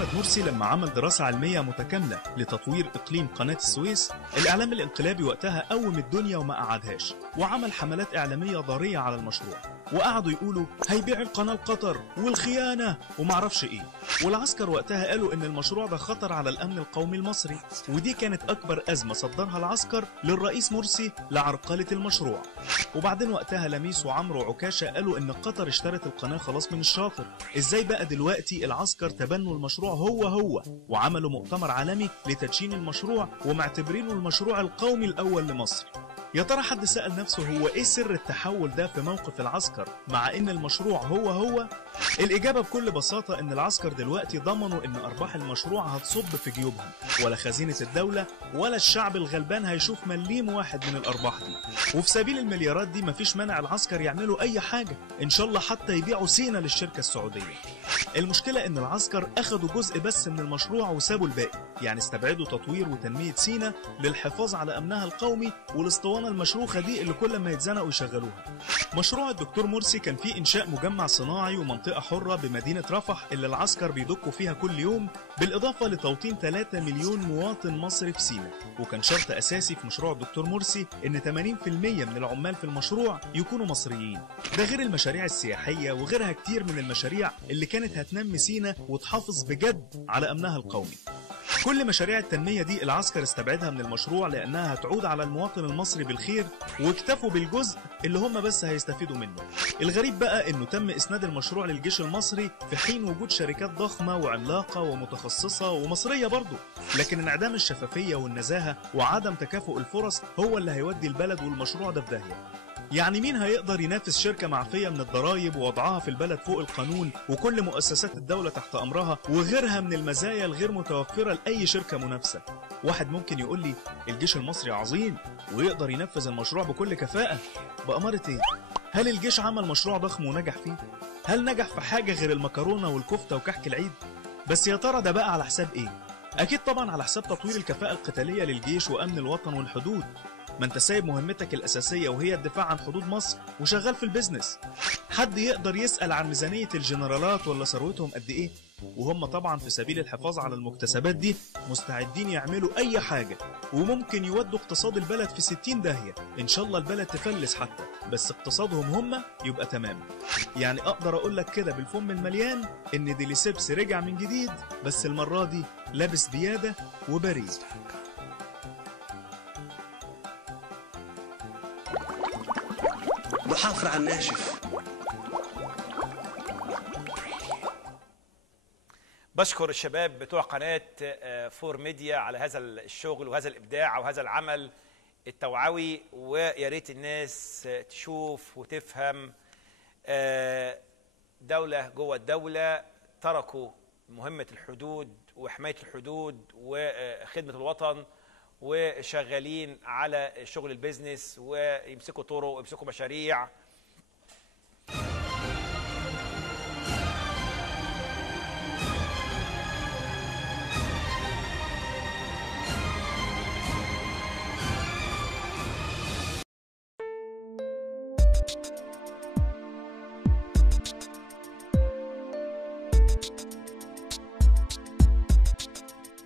محمد مرسي لما عمل دراسة علمية متكاملة لتطوير إقليم قناة السويس، الإعلام الانقلابي وقتها قوم الدنيا وما قعدهاش، وعمل حملات إعلامية ضارية على المشروع، وقعدوا يقولوا هيبيع القناة لقطر والخيانة ومعرفش إيه، والعسكر وقتها قالوا إن المشروع ده خطر على الأمن القومي المصري، ودي كانت أكبر أزمة صدرها العسكر للرئيس مرسي لعرقلة المشروع. وبعدين وقتها لميس وعمرو وعكاشة قالوا إن قطر اشترت القناة خلاص من الشاطر. إزاي بقى دلوقتي العسكر تبنوا المشروع هو وعملوا مؤتمر عالمي لتدشين المشروع ومعتبرينه المشروع القومي الأول لمصر؟ يا ترى حد سأل نفسه هو ايه سر التحول ده في موقف العسكر مع ان المشروع هو؟ الإجابة بكل بساطة ان العسكر دلوقتي ضمنوا ان ارباح المشروع هتصب في جيوبهم، ولا خزينة الدولة ولا الشعب الغلبان هيشوف مليم واحد من الارباح دي. وفي سبيل المليارات دي مفيش مانع العسكر يعملوا اي حاجة، ان شاء الله حتى يبيعوا سينا للشركة السعودية. المشكلة ان العسكر اخدوا جزء بس من المشروع وسابوا الباقي، يعني استبعدوا تطوير وتنمية سينا للحفاظ على امنها القومي والاسطوانة المشروخة دي اللي كل ما يتزنقوا يشغلوها. مشروع الدكتور مرسي كان فيه انشاء مجمع صناعي ومنطقة حرة بمدينة رفح اللي العسكر بيدقوا فيها كل يوم، بالاضافة لتوطين 3 مليون مواطن مصري في سينا. وكان شرط اساسي في مشروع الدكتور مرسي ان 80% من العمال في المشروع يكونوا مصريين، ده غير المشاريع السياحية وغيرها كتير من المشاريع اللي كانت هتنمي سينا وتحافظ بجد على امنها القومي. كل مشاريع التنمية دي العسكر استبعدها من المشروع لأنها هتعود على المواطن المصري بالخير، واكتفوا بالجزء اللي هم بس هيستفيدوا منه. الغريب بقى إنه تم إسناد المشروع للجيش المصري في حين وجود شركات ضخمة وعملاقة ومتخصصة ومصرية برضه، لكن انعدام الشفافية والنزاهة وعدم تكافؤ الفرص هو اللي هيودي البلد والمشروع ده في داهية. يعني مين هيقدر ينافس شركة معفية من الضرائب ووضعها في البلد فوق القانون وكل مؤسسات الدولة تحت أمرها وغيرها من المزايا الغير متوفرة لأي شركة منافسة؟ واحد ممكن يقول لي الجيش المصري عظيم ويقدر ينفذ المشروع بكل كفاءة. بأمارة ايه؟ هل الجيش عمل مشروع ضخم ونجح فيه؟ هل نجح في حاجة غير المكرونة والكفتة وكحك العيد؟ بس يا ترى ده بقى على حساب ايه؟ أكيد طبعا على حساب تطوير الكفاءة القتالية للجيش وأمن الوطن والحدود. ما انت سايب مهمتك الأساسية وهي الدفاع عن حدود مصر وشغال في البيزنس. حد يقدر يسأل عن ميزانية الجنرالات ولا ثروتهم قد ايه؟ وهم طبعا في سبيل الحفاظ على المكتسبات دي مستعدين يعملوا اي حاجة، وممكن يودوا اقتصاد البلد في 60 داهية، ان شاء الله البلد تفلس حتى، بس اقتصادهم هم يبقى تمام. يعني اقدر اقول لك كده بالفم المليان ان ديليسيبس رجع من جديد، بس المرة دي لابس بيادة وبريد. بحافر على الناشف. بشكر الشباب بتوع قناة فور ميديا على هذا الشغل وهذا الإبداع وهذا العمل التوعوي، ويا ريت الناس تشوف وتفهم. دولة جوه الدولة تركوا مهمة الحدود وحماية الحدود وخدمة الوطن وشغالين على شغل البيزنس، ويمسكوا طرق ويمسكوا مشاريع